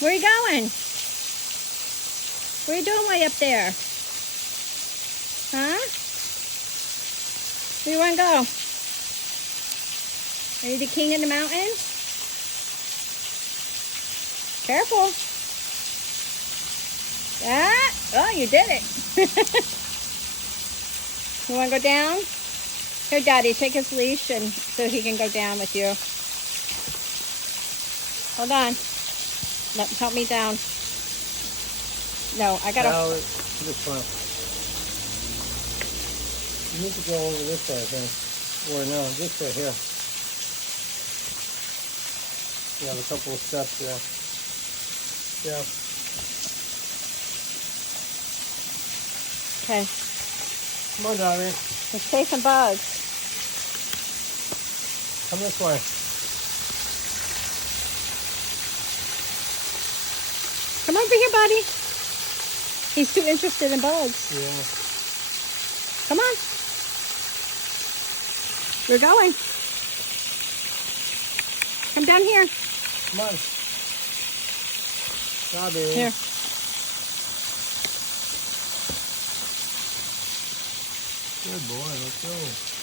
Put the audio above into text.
Where are you going? What are you doing way up there? Huh? Where you want to go? Are you the king of the mountain? Careful. Ah! Oh, you did it. You want to go down? Here, Daddy, take his leash and so he can go down with you. Hold on. Help me down. No, I gotta. No, this one. You need to go over this way, I think. Or no, this way here. You have a couple of steps there. Yeah. Okay. Come on, Daddy. Let's chasing bugs. Come this way. Come over here, buddy. He's too interested in bugs. Yeah. Come on. We're going. Come down here. Come on. Daddy. Here. Good boy, let's go.